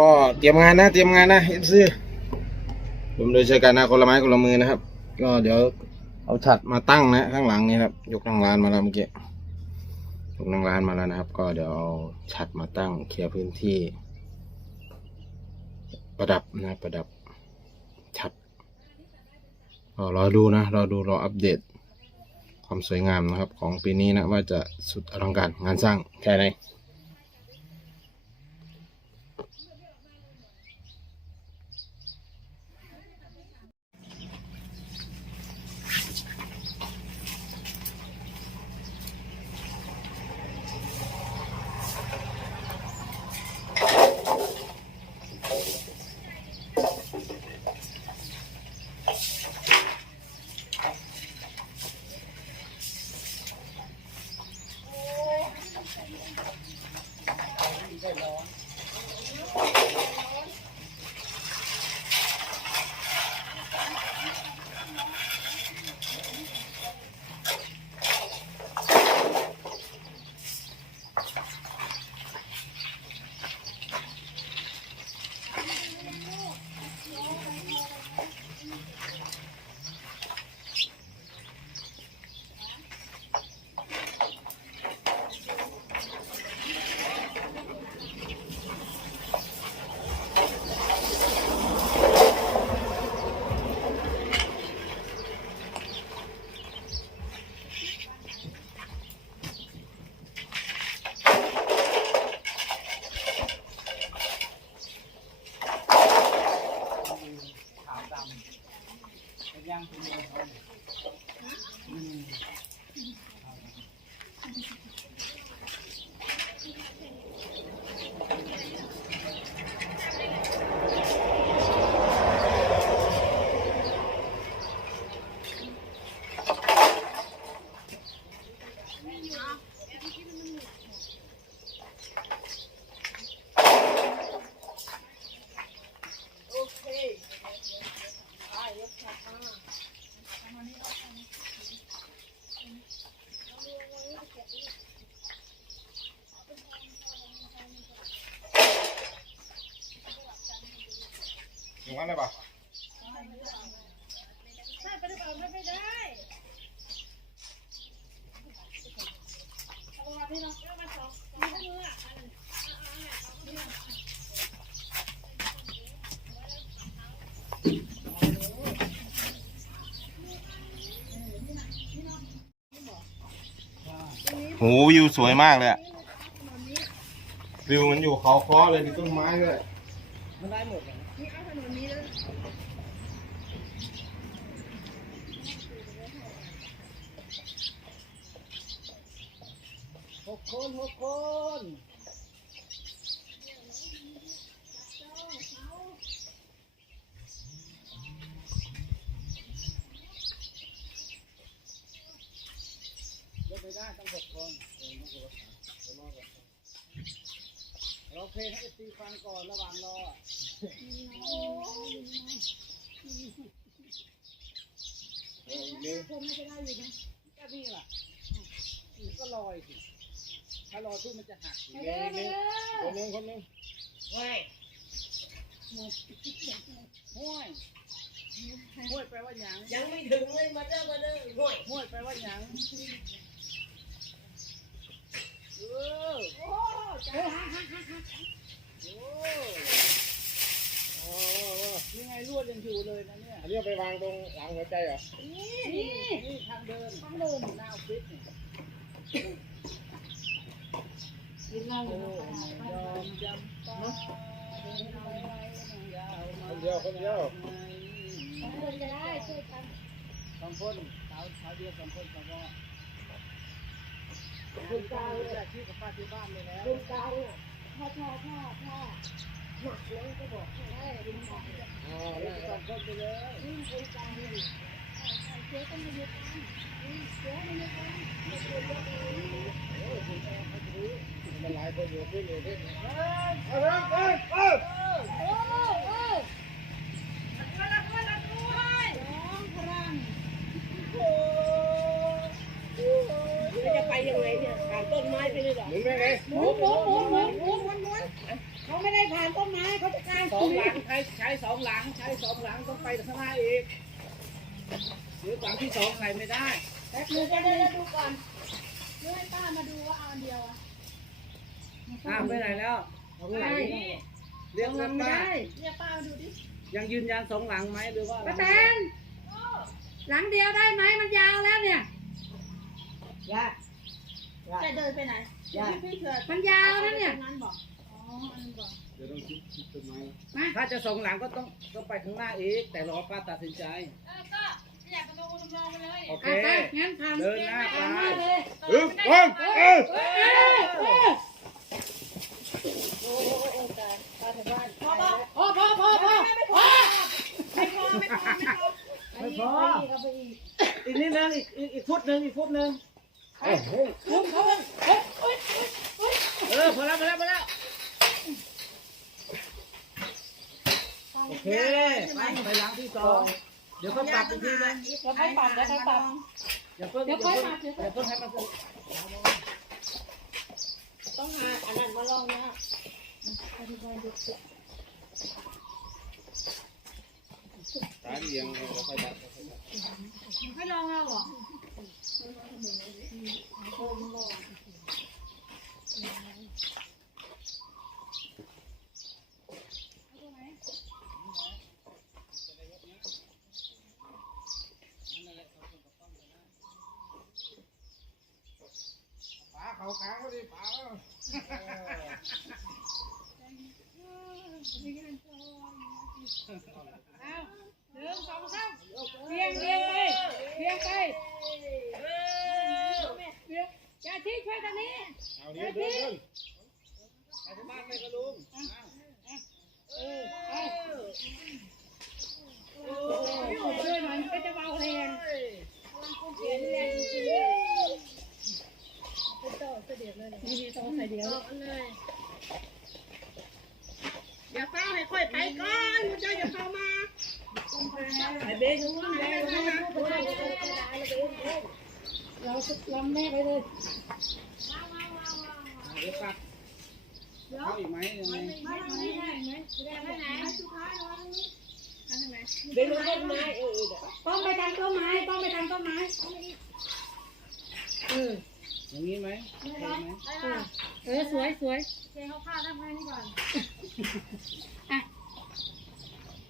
ก็เตรียมงานนะเตรียมงานนะเอฟซีรวมโดยใช้การนะคนละไม้คนละมือนะครับ ก็เดี๋ยวเอาฉัดมาตั้งนะข้างหลังนี่ครับ ยกนังร้านมาแล้วเมื่อกี้ยกนังร้านมาแล้วนะครับ ก็เดี๋ยวเอาฉัดมาตั้งเคลียร์พื้นที่ ประดับนะประดับฉัดก็รอดูนะรอดูรออัปเดต ความสวยงามนะครับ ของปีนี้นะว่าจะสุดอลังการงานสร้างแค่ไหน Thank you. หวิวสวยมากเลยอะวิวมันอยู่เขาคอเลยมีต้นไม้ด้วยหกคนหกคน ยกไม่ได้ต้องหกคน เราเพลงให้ตีฟังก่อนระหว่างรออะเออนี่ผมไม่จะได้อยู่นะก็นี่ล่ะอืมก็ลอยสิถ้ารอทุ่มันจะหักสินี่นี่คนหนึงคนหนึงห้วยห้วยห้วยแปลว่าหยังยังไม่ถึงเลยมาเด้อมาเด้อห่วยห้วยแปลว่าหยังเออ โอ้จ้ อ้โอ้นี่ไงลวดยังอยู่เลยนะเนี่ยอันนี้เอาไปวางตรงหลังหัวใจเหรอ นี่นี่นี่ทางเดินทางเดินหน้าออฟฟิศนี่กินเหล้าอโอ้ยู่นะยอมจำปาคนเดียวคนเดียว สองคนจะได้ช่วยกันสองคนสาวสาวเดียวสองคนสองคนคุณกาวจะชื่อกับป้าที่บ้านเลยแล้วคุณกาเนี่ย พ่อพ่อพ่อพ่อหนักเล้วก็บอกให้ได้คุณกาวเนี่ยอ๋อเอาได้สองคนไปเลยอืมคุณกาวเนี่ยเจ๊ต้องมาอยู่กันอืมเจ๊มาอยู่กันไม่ควรจะไปนี่มันหลายคนอยู่ขึ้นอยู่ขึ้นเฮ้ยเฮ้ยเฮ้ยเฮ้ยเริ่ม โอ้โอ้ น้องพลัง โอ้จะไป ยังไงเนี่ยผ่านต้นไม้ไปเลยเหรอหมุนไปไหนหมุนหมุนหมุนหมุนหมุนหมุนหมุนเขาไม่ได้ผ่านต้นไม้เขาสองหลังใช้ใช้สองหลังใช้สองหลังต้องไปข้างหน้าอีกหรือหลังที่สองใส่ไม่ได้แป๊บนึงเดี๋ยวเดี๋ยวดูก่อนเดี๋ยวให้ป้ามาดูว่าเอาอันเดียวอะอ้าวไปไหนแล้วเอาไปไหนเรียกหลักันงไม่ป้าได้เนี่ยป้ามาดูดิยังยืนยันสองหลังไหมหรือว่าป้าแตนหลังเดียวได้ไหมมันยาวแล้วเนี่ยย่า จะเดินไปไหนย่ามันยาวนะเนี่ยนั้นบอกอ๋ออันนั้นบอกเดี๋ยวต้องคิดคิดต้นไม้มาถ้าจะสองหลังก็ต้องต้องไปข้างหน้าอีก แต่รอป้าตัดสินใจ เออก็อยากไปดูจำลองไปเลยโอเคอะไปงั้นทำเดินหน้าไปทำหน้าเลยเออวางเออเออเออเออพอพอพอพอพอพอไม่พอไม่พอไม่พอไม่พอเอาไปอีกอีกนิดนึงอีกอีกอีกฟุตหนึ่งอีกฟุตหนึ่ง โอ้โหเอาไปอีกเฮ้ยเฮ้ยเฮ้ยเออพอแล้วพอแล้วพอแล้วโอเคไปไปหลังที่สองเดี๋ยวเขาปรับอีกทีนึงเดี๋ยวค่อยปรับเดี๋ยวค่อยปรับอย่าเพิ่งเดี๋ยวค่อยปรับอย่าเพิ่งให้มันต้องหาอันนั้นมาลองนะอธิบายดูสิตาเอียงแล้วค่อยดัดให้ลองเอาเหรอ เขากลางก็ดีปลาเอาหนึ่งสองสามเพียงเพียงไปเพียงไปเพียงอย่าทิ้งช่วยกันนี้ เอาเดี๋ยวเดินเดินไปที่บ้านไปกับลุงเออเอาโอ้โหช่วยหน่อยมันก็จะเบาแรงเสียแรงจริงๆเป็นต่อเสด็จเลยนี่นี่ต้องใส่เดียวเลยอย่าเฝ้าให้ค่อยไปก่อนมึงจะอย่าเข้ามาไอเบ้ยนู้นแดงนู้นเราลำแม่ไปเลย ดี๋ยวปักเข้าอีกไหมยังไงไม่ไม่ได้ไหมได้ไหนสุดท้ายเราทางไหนเดินลงต้นไม้เออต้องไปทางต้นไม้ต้องไปทางต้นไม้เอออย่างนี้ไหมโอเคไหมเออสวยสวยเจ๊เขาพาทำให้นี่ก่อนอะ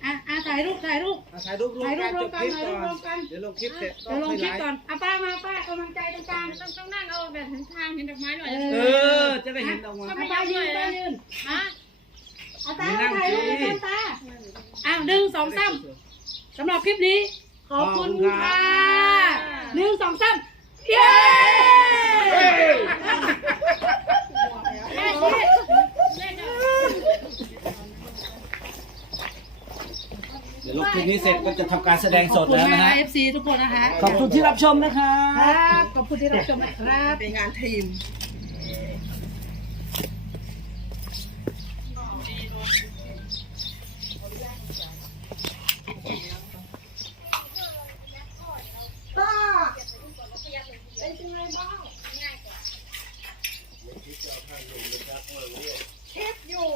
อะอะถ่ายรูปถ่ายรูปอะถ่ายรูปรวมถ่ายรูกัปนรวจมบกันคลิปถ่ายก่รูปรวอนมกันเดี๋ยวลงคลิปเสร็จก็เดี๋ยวลงไม่คลิปไลก่อนฟ์เอาป้ามาป้ากำลังใจตรงกลางต้องต้องนั่งเอาแบบเห็นทางเห็นดอกไม้หน่อยเออจะได้เห็นออกมาเอาป้ายืนป้ายืนฮะเอาตานั่งถ่ายรูปสิด้วยกันตาอ้าวหนึ่งสองสามสำหรับคลิปนี้ ขอบคุณค่ะหนึ่งสองสามเย้ เดี๋ยวลงคลิปนี้เสร็จก็จะทำการแสดงสดแล้วนะฮะ เอฟซีทุกคนนะคะขอบคุณที่รับชมนะคะครับขอบคุณที่รับชมนะครับ เป็นงานทีม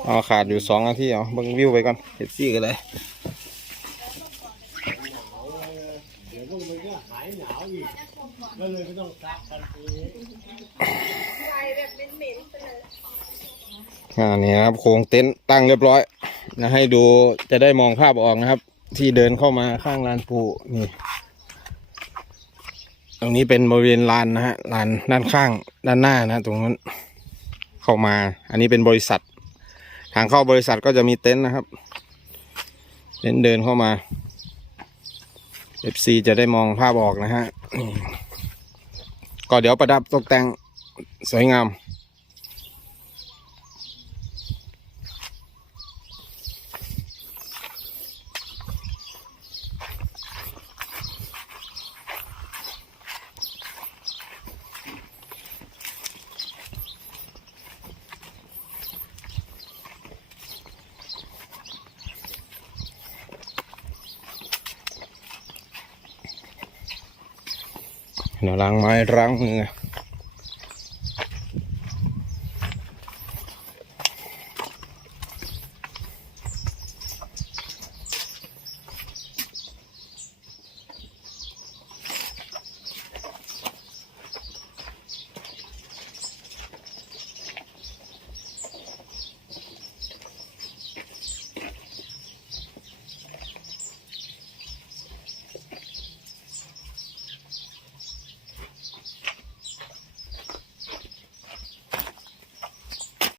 อ๋อขาดอยู่สองนาทีเอาเบิ่งวิวไปก่อนเฮ็ดซี่กันเลย อ่านี่ครับโครงเต็นท์ตั้งเรียบร้อยนะให้ดูจะได้มองภาพออกนะครับ ที่เดินเข้ามาข้างลานปูนี่ ตรงนี้เป็นบริเวณลานนะฮะลานด้านข้างด้านหน้านะตรงนั้นเข้ามา อันนี้เป็นบริษัท ทางเข้าบริษัทก็จะมีเต็นท์นะครับเต็นท์เดินเข้ามา FC จะได้มองภาพออกนะฮะก็เดี๋ยวประดับตกแต่งสวยงาม เดี๋ยวล้างไม้ล้างมือ